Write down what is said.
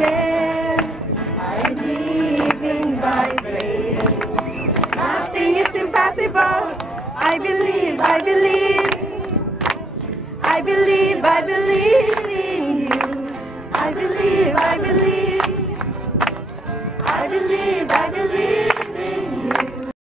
can. I live in by faith. Nothing is impossible. I believe, I believe. I believe, I believe in you. I believe, I believe. I believe.